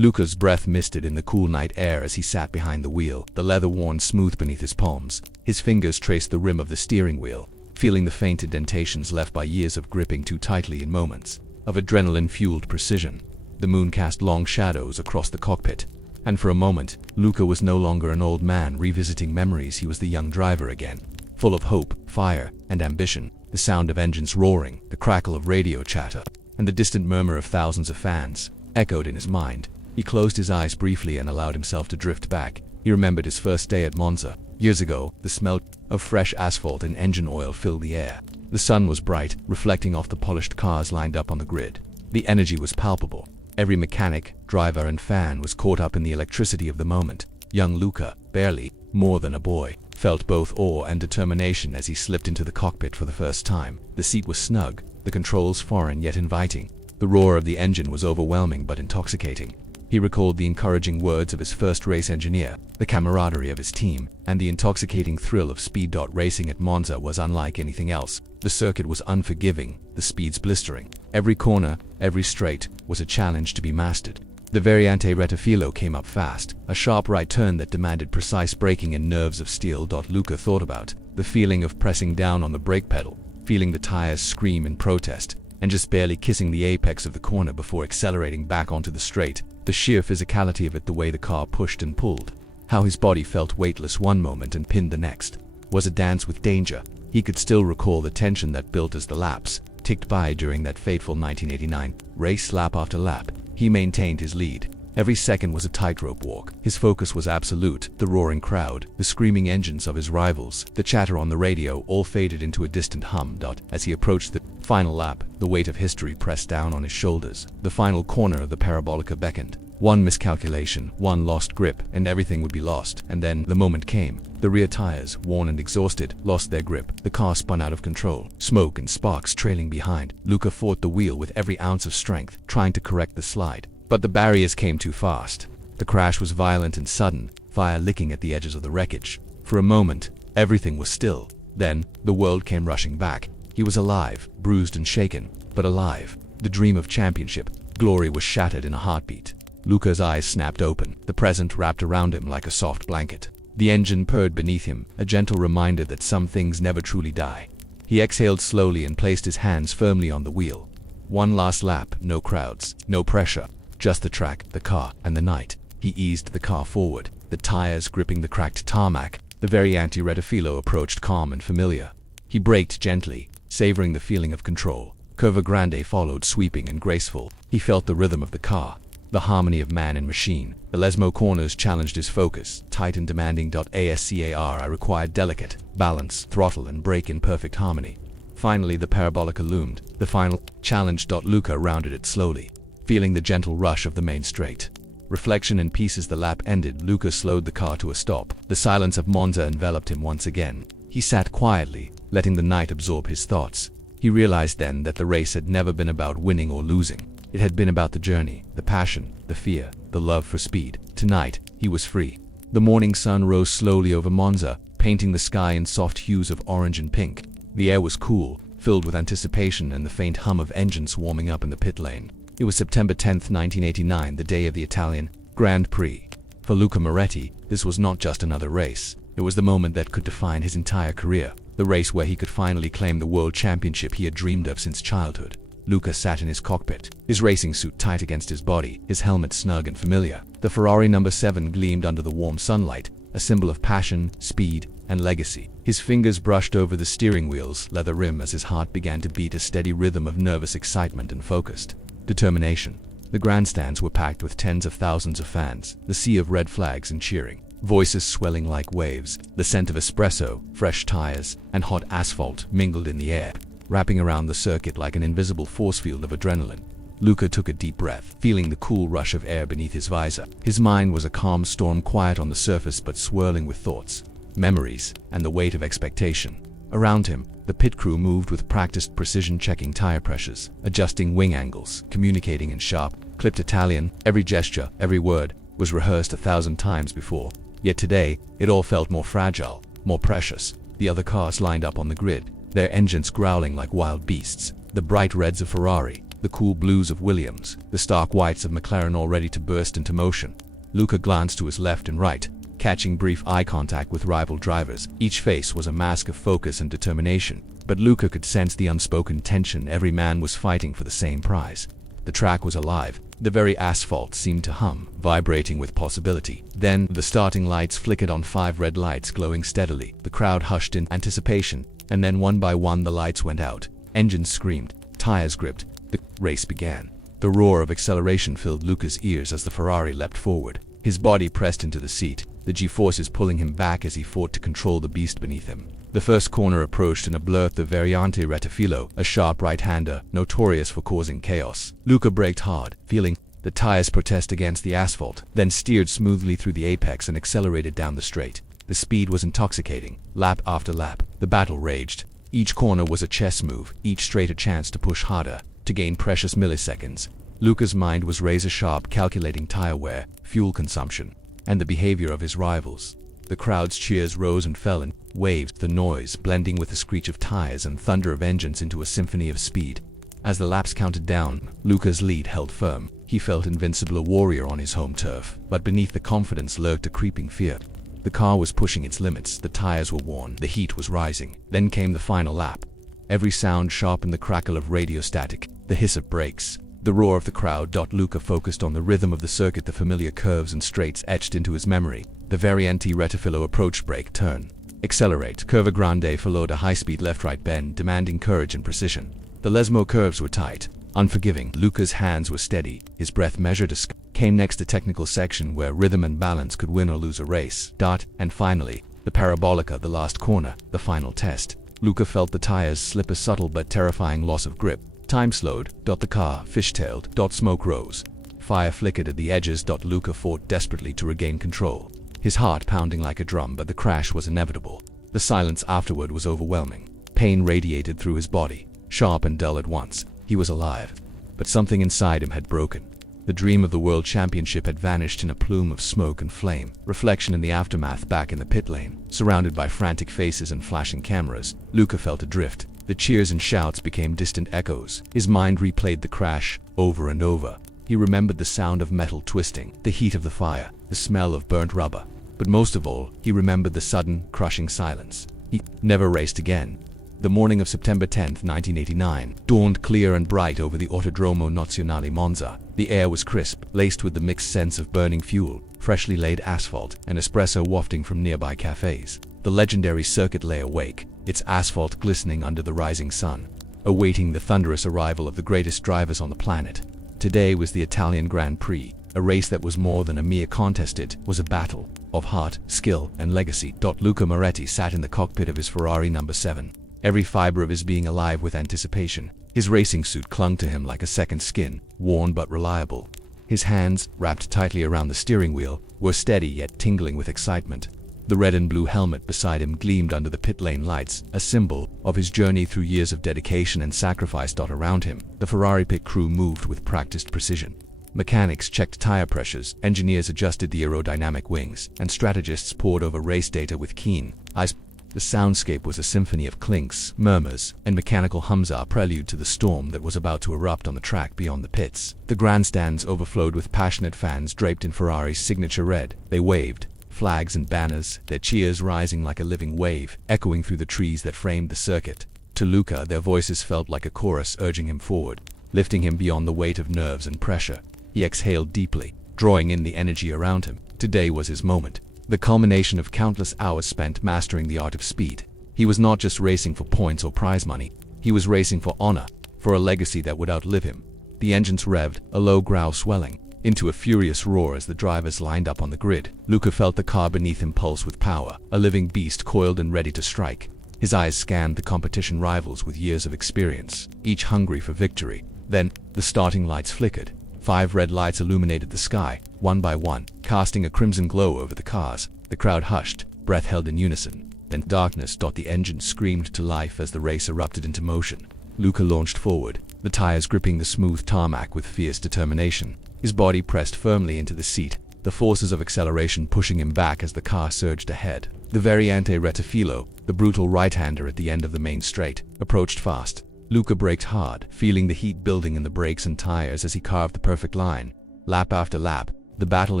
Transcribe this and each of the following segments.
Luca's breath misted in the cool night air as he sat behind the wheel, the leather worn smooth beneath his palms. His fingers traced the rim of the steering wheel, feeling the faint indentations left by years of gripping too tightly in moments of adrenaline-fueled precision. The moon cast long shadows across the cockpit, and for a moment, Luca was no longer an old man revisiting memories. He was the young driver again, full of hope, fire, and ambition. The sound of engines roaring, the crackle of radio chatter, and the distant murmur of thousands of fans echoed in his mind. He closed his eyes briefly and allowed himself to drift back. He remembered his first day at Monza. Years ago, the smell of fresh asphalt and engine oil filled the air. The sun was bright, reflecting off the polished cars lined up on the grid. The energy was palpable. Every mechanic, driver, and fan was caught up in the electricity of the moment. Young Luca, barely more than a boy, felt both awe and determination as he slipped into the cockpit for the first time. The seat was snug, the controls foreign yet inviting. The roar of the engine was overwhelming but intoxicating. He recalled the encouraging words of his first race engineer, the camaraderie of his team, and the intoxicating thrill of speed. Racing at Monza was unlike anything else. The circuit was unforgiving, the speeds blistering. Every corner, every straight, was a challenge to be mastered. The Variante Rettifilo came up fast, a sharp right turn that demanded precise braking and nerves of steel. Luca thought about the feeling of pressing down on the brake pedal, feeling the tires scream in protest, and just barely kissing the apex of the corner before accelerating back onto the straight. The sheer physicality of it, the way the car pushed and pulled, how his body felt weightless one moment and pinned the next, was a dance with danger. He could still recall the tension that built as the laps ticked by during that fateful 1989 race. Lap after lap, he maintained his lead. Every second was a tightrope walk. His focus was absolute. The roaring crowd, the screaming engines of his rivals, the chatter on the radio all faded into a distant hum. As he approached the final lap, the weight of history pressed down on his shoulders. The final corner of the Parabolica beckoned. One miscalculation, one lost grip, and everything would be lost. And then the moment came. The rear tires, worn and exhausted, lost their grip. The car spun out of control, smoke and sparks trailing behind. Luca fought the wheel with every ounce of strength, trying to correct the slide. But the barriers came too fast. The crash was violent and sudden, fire licking at the edges of the wreckage. For a moment, everything was still. Then, the world came rushing back. He was alive, bruised and shaken, but alive. The dream of championship, glory was shattered in a heartbeat. Luca's eyes snapped open, the present wrapped around him like a soft blanket. The engine purred beneath him, a gentle reminder that some things never truly die. He exhaled slowly and placed his hands firmly on the wheel. One last lap, no crowds, no pressure. Just the track, the car, and the night. He eased the car forward, the tires gripping the cracked tarmac. The Variante Rettifilo approached calm and familiar. He braked gently, savoring the feeling of control. Curva Grande followed, sweeping and graceful. He felt the rhythm of the car, the harmony of man and machine. The Lesmo corners challenged his focus, tight and demanding. ASCAR required delicate balance, throttle and brake in perfect harmony. Finally the Parabolica loomed, the final challenge. Luca rounded it slowly, feeling the gentle rush of the main straight. Reflection in pieces. The lap ended. Luca slowed the car to a stop. The silence of Monza enveloped him once again. He sat quietly, letting the night absorb his thoughts. He realized then that the race had never been about winning or losing. It had been about the journey, the passion, the fear, the love for speed. Tonight, he was free. The morning sun rose slowly over Monza, painting the sky in soft hues of orange and pink. The air was cool, filled with anticipation and the faint hum of engines warming up in the pit lane. It was September 10th, 1989, the day of the Italian Grand Prix. For Luca Moretti, this was not just another race. It was the moment that could define his entire career, the race where he could finally claim the world championship he had dreamed of since childhood. Luca sat in his cockpit, his racing suit tight against his body, his helmet snug and familiar. The Ferrari number 7 gleamed under the warm sunlight, a symbol of passion, speed, and legacy. His fingers brushed over the steering wheel's leather rim as his heart began to beat a steady rhythm of nervous excitement and focused determination. The grandstands were packed with tens of thousands of fans, the sea of red flags and cheering, voices swelling like waves. The scent of espresso, fresh tires, and hot asphalt mingled in the air, wrapping around the circuit like an invisible force field of adrenaline. Luca took a deep breath, feeling the cool rush of air beneath his visor. His mind was a calm storm, quiet on the surface but swirling with thoughts, memories, and the weight of expectation. Around him, the pit crew moved with practiced precision, checking tire pressures, adjusting wing angles, communicating in sharp, clipped Italian. Every gesture, every word, was rehearsed 1,000 times before. Yet today, it all felt more fragile, more precious. The other cars lined up on the grid, their engines growling like wild beasts. The bright reds of Ferrari, the cool blues of Williams, the stark whites of McLaren all ready to burst into motion. Luca glanced to his left and right, catching brief eye contact with rival drivers. Each face was a mask of focus and determination, but Luca could sense the unspoken tension. Every man was fighting for the same prize. The track was alive. The very asphalt seemed to hum, vibrating with possibility. Then, the starting lights flickered on 5 red lights glowing steadily. The crowd hushed in anticipation, and then one by one the lights went out. Engines screamed, tires gripped. The race began. The roar of acceleration filled Luca's ears as the Ferrari leapt forward. His body pressed into the seat, the G-forces pulling him back as he fought to control the beast beneath him. The first corner approached in a blur. The Variante Rettifilo, a sharp right-hander, notorious for causing chaos. Luca braked hard, feeling the tires protest against the asphalt, then steered smoothly through the apex and accelerated down the straight. The speed was intoxicating. Lap after lap, the battle raged. Each corner was a chess move, each straight a chance to push harder, to gain precious milliseconds. Luca's mind was razor-sharp, calculating tire wear, fuel consumption, and the behavior of his rivals. The crowd's cheers rose and fell in waves, the noise blending with the screech of tires and thunder of engines into a symphony of speed. As the laps counted down, Luca's lead held firm. He felt invincible, a warrior on his home turf, but beneath the confidence lurked a creeping fear. The car was pushing its limits, the tires were worn, the heat was rising. Then came the final lap. Every sound sharpened, the crackle of radio static, the hiss of brakes, the roar of the crowd. Luca focused on the rhythm of the circuit, the familiar curves and straights etched into his memory. The Variante Rettifilo approach, brake, turn, accelerate. Curva Grande followed, a high-speed left-right bend, demanding courage and precision. The Lesmo curves were tight, unforgiving. Luca's hands were steady, his breath measured. Came next the technical section where rhythm and balance could win or lose a race. And finally, the Parabolica, the last corner, the final test. Luca felt the tires slip, a subtle but terrifying loss of grip. Time slowed. The car fishtailed. Smoke rose. Fire flickered at the edges. Luca fought desperately to regain control, his heart pounding like a drum, but the crash was inevitable. The silence afterward was overwhelming. Pain radiated through his body, sharp and dull at once. He was alive, but something inside him had broken. The dream of the World Championship had vanished in a plume of smoke and flame. Reflection in the aftermath, back in the pit lane, surrounded by frantic faces and flashing cameras, Luca felt adrift. The cheers and shouts became distant echoes. His mind replayed the crash over and over. He remembered the sound of metal twisting, the heat of the fire, the smell of burnt rubber. But most of all, he remembered the sudden, crushing silence. He never raced again. The morning of September 10, 1989, dawned clear and bright over the Autodromo Nazionale Monza. The air was crisp, laced with the mixed scents of burning fuel, freshly laid asphalt, and espresso wafting from nearby cafes. The legendary circuit lay awake, its asphalt glistening under the rising sun, awaiting the thunderous arrival of the greatest drivers on the planet. Today was the Italian Grand Prix, a race that was more than a mere contest. It was a battle of heart, skill, and legacy. Luca Moretti sat in the cockpit of his Ferrari number 7, every fiber of his being alive with anticipation. His racing suit clung to him like a second skin, worn but reliable. His hands, wrapped tightly around the steering wheel, were steady yet tingling with excitement. The red and blue helmet beside him gleamed under the pit lane lights, a symbol of his journey through years of dedication and sacrifice. Around him, the Ferrari pit crew moved with practiced precision. Mechanics checked tire pressures, engineers adjusted the aerodynamic wings, and strategists pored over race data with keen eyes. The soundscape was a symphony of clinks, murmurs, and mechanical hums, a prelude to the storm that was about to erupt on the track beyond the pits. The grandstands overflowed with passionate fans draped in Ferrari's signature red. They waved flags and banners, their cheers rising like a living wave, echoing through the trees that framed the circuit. To Luca, their voices felt like a chorus urging him forward, lifting him beyond the weight of nerves and pressure. He exhaled deeply, drawing in the energy around him. Today was his moment, the culmination of countless hours spent mastering the art of speed. He was not just racing for points or prize money. He was racing for honor, for a legacy that would outlive him. The engines revved, a low growl swelling into a furious roar as the drivers lined up on the grid. Luca felt the car beneath him pulse with power, a living beast coiled and ready to strike. His eyes scanned the competition rivals with years of experience, each hungry for victory. Then, the starting lights flickered. 5 red lights illuminated the sky, one by one, casting a crimson glow over the cars. The crowd hushed, breath held in unison. Then darkness. The engine screamed to life as the race erupted into motion. Luca launched forward, the tires gripping the smooth tarmac with fierce determination. His body pressed firmly into the seat, the forces of acceleration pushing him back as the car surged ahead. The Variante Rettifilo, the brutal right-hander at the end of the main straight, approached fast. Luca braked hard, feeling the heat building in the brakes and tires as he carved the perfect line. Lap after lap, the battle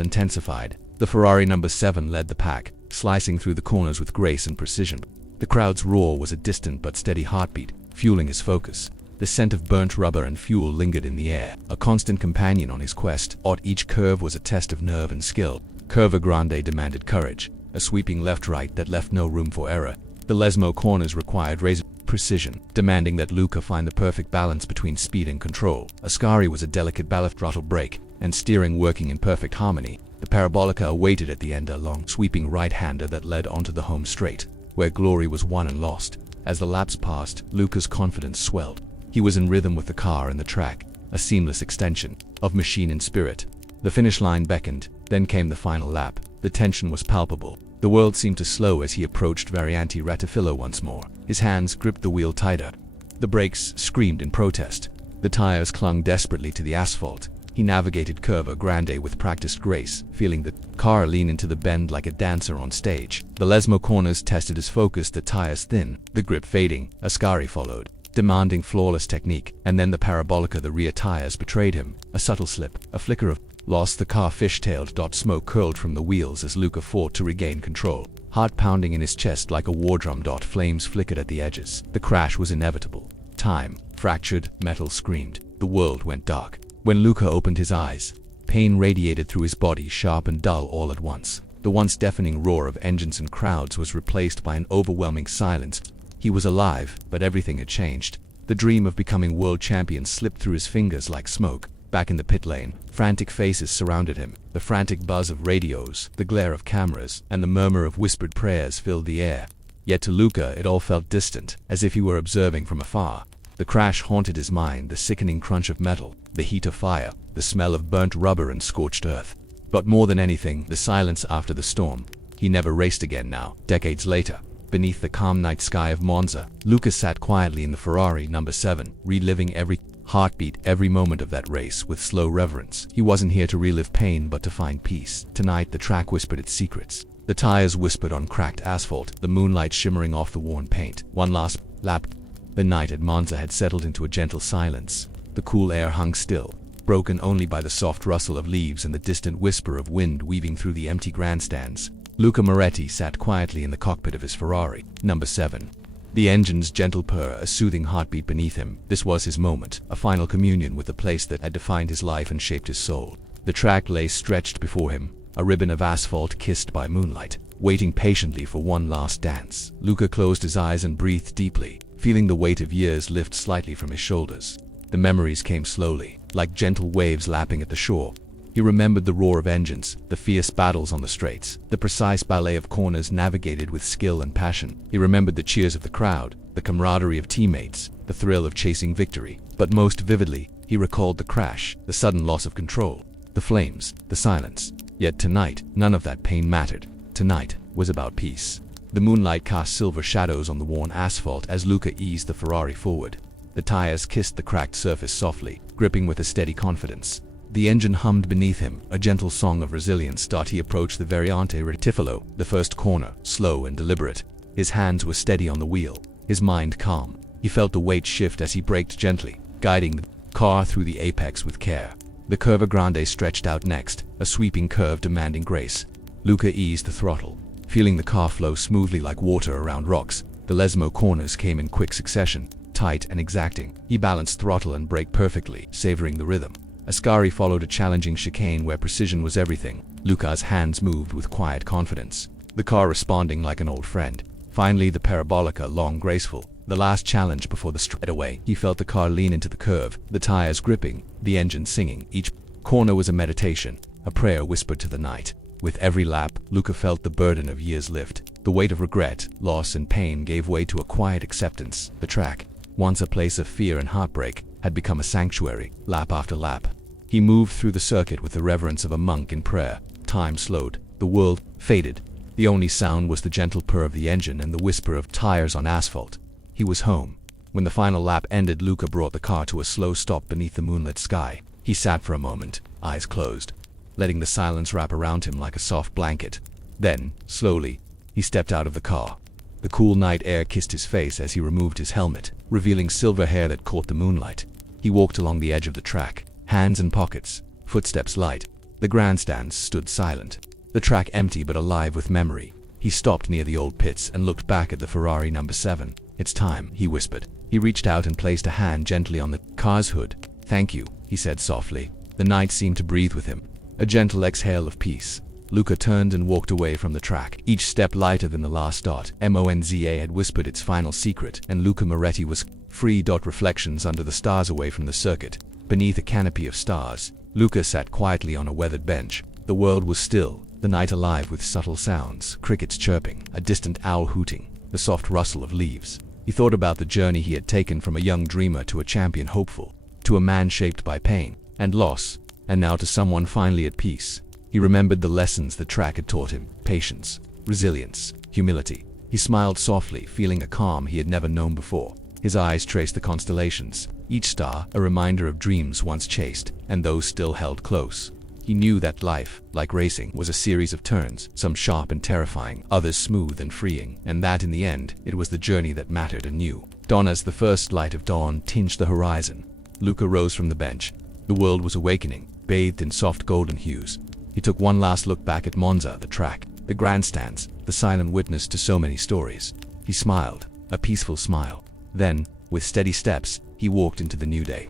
intensified. The Ferrari number 7 led the pack, slicing through the corners with grace and precision. The crowd's roar was a distant but steady heartbeat, fueling his focus. The scent of burnt rubber and fuel lingered in the air, a constant companion on his quest. Each curve was a test of nerve and skill. Curva Grande demanded courage, a sweeping left-right that left no room for error. The Lesmo corners required razor precision, demanding that Luca find the perfect balance between speed and control. Ascari was a delicate ballast throttle brake, and steering working in perfect harmony. The Parabolica awaited at the end, a long, sweeping right-hander that led onto the home straight, where glory was won and lost. As the laps passed, Luca's confidence swelled. He was in rhythm with the car and the track, a seamless extension of machine and spirit. The finish line beckoned, then came the final lap. The tension was palpable. The world seemed to slow as he approached Variante Ratifillo once more. His hands gripped the wheel tighter. The brakes screamed in protest. The tires clung desperately to the asphalt. He navigated Curva Grande with practiced grace, feeling the car lean into the bend like a dancer on stage. The Lesmo corners tested his focus, the tires thin, the grip fading. Ascari followed, demanding flawless technique, and then the Parabolica, the rear tires betrayed him. A subtle slip, a flicker of lost, the car fishtailed. Smoke curled from the wheels as Luca fought to regain control. Heart pounding in his chest like a war drum. Flames flickered at the edges. The crash was inevitable. Time fractured, metal screamed. The world went dark. When Luca opened his eyes, pain radiated through his body, sharp and dull all at once. The once deafening roar of engines and crowds was replaced by an overwhelming silence. He was alive, but everything had changed. The dream of becoming world champion slipped through his fingers like smoke. Back in the pit lane, frantic faces surrounded him. The frantic buzz of radios, the glare of cameras, and the murmur of whispered prayers filled the air. Yet to Luca it all felt distant, as if he were observing from afar. The crash haunted his mind, the sickening crunch of metal, the heat of fire, the smell of burnt rubber and scorched earth. But more than anything, the silence after the storm. He never raced again now. Decades later, beneath the calm night sky of Monza, Luca sat quietly in the Ferrari number 7, reliving every heartbeat, every moment of that race with slow reverence. He wasn't here to relive pain but to find peace. Tonight the track whispered its secrets. The tires whispered on cracked asphalt, the moonlight shimmering off the worn paint. One last lap. The night at Monza had settled into a gentle silence. The cool air hung still, broken only by the soft rustle of leaves and the distant whisper of wind weaving through the empty grandstands. Luca Moretti sat quietly in the cockpit of his Ferrari number 7. The engine's gentle purr, a soothing heartbeat beneath him. This was his moment, a final communion with the place that had defined his life and shaped his soul. The track lay stretched before him, a ribbon of asphalt kissed by moonlight, waiting patiently for one last dance. Luca closed his eyes and breathed deeply, feeling the weight of years lift slightly from his shoulders. The memories came slowly, like gentle waves lapping at the shore. He remembered the roar of engines, the fierce battles on the straights, the precise ballet of corners navigated with skill and passion. He remembered the cheers of the crowd, the camaraderie of teammates, the thrill of chasing victory. But most vividly, he recalled the crash, the sudden loss of control, the flames, the silence. Yet tonight, none of that pain mattered. Tonight was about peace. The moonlight cast silver shadows on the worn asphalt as Luca eased the Ferrari forward. The tires kissed the cracked surface softly, gripping with a steady confidence. The engine hummed beneath him, a gentle song of resilience. He approached the Variante Ratifillo, the first corner, slow and deliberate. His hands were steady on the wheel, his mind calm. He felt the weight shift as he braked gently, guiding the car through the apex with care. The Curva Grande stretched out next, a sweeping curve demanding grace. Luca eased the throttle, feeling the car flow smoothly like water around rocks. The Lesmo corners came in quick succession, tight and exacting. He balanced throttle and brake perfectly, savoring the rhythm. Ascari followed a challenging chicane where precision was everything. Luca's hands moved with quiet confidence, the car responding like an old friend. Finally, the Parabolica, long graceful, the last challenge before the straightaway. He felt the car lean into the curve, the tires gripping, the engine singing. Each corner was a meditation, a prayer whispered to the night. With every lap, Luca felt the burden of years lift. The weight of regret, loss, and pain gave way to a quiet acceptance. The track, once a place of fear and heartbreak, had become a sanctuary. Lap after lap, he moved through the circuit with the reverence of a monk in prayer. Time slowed. The world faded. The only sound was the gentle purr of the engine and the whisper of tires on asphalt. He was home. When the final lap ended, Luca brought the car to a slow stop beneath the moonlit sky. He sat for a moment, eyes closed, letting the silence wrap around him like a soft blanket. Then, slowly, he stepped out of the car. The cool night air kissed his face as he removed his helmet, revealing silver hair that caught the moonlight. He walked along the edge of the track, hands in pockets, footsteps light. The grandstands stood silent, the track empty but alive with memory. He stopped near the old pits and looked back at the Ferrari number 7. "It's time," he whispered. He reached out and placed a hand gently on the car's hood. "Thank you," he said softly. The night seemed to breathe with him, a gentle exhale of peace. Luca turned and walked away from the track, each step lighter than the last dot. Monza had whispered its final secret, and Luca Moretti was free. Reflections under the stars away from the circuit. Beneath a canopy of stars, Luca sat quietly on a weathered bench. The world was still, the night alive with subtle sounds, crickets chirping, a distant owl hooting, the soft rustle of leaves. He thought about the journey he had taken from a young dreamer to a champion hopeful, to a man shaped by pain and loss, and now to someone finally at peace. He remembered the lessons the track had taught him: patience, resilience, humility. He smiled softly, feeling a calm he had never known before. His eyes traced the constellations, each star a reminder of dreams once chased, and those still held close. He knew that life, like racing, was a series of turns, some sharp and terrifying, others smooth and freeing, and that in the end, it was the journey that mattered anew. Dawn, as the first light of dawn tinged the horizon, Luca rose from the bench. The world was awakening, bathed in soft golden hues. He took one last look back at Monza, the track, the grandstands, the silent witness to so many stories. He smiled, a peaceful smile. Then, with steady steps, he walked into the new day.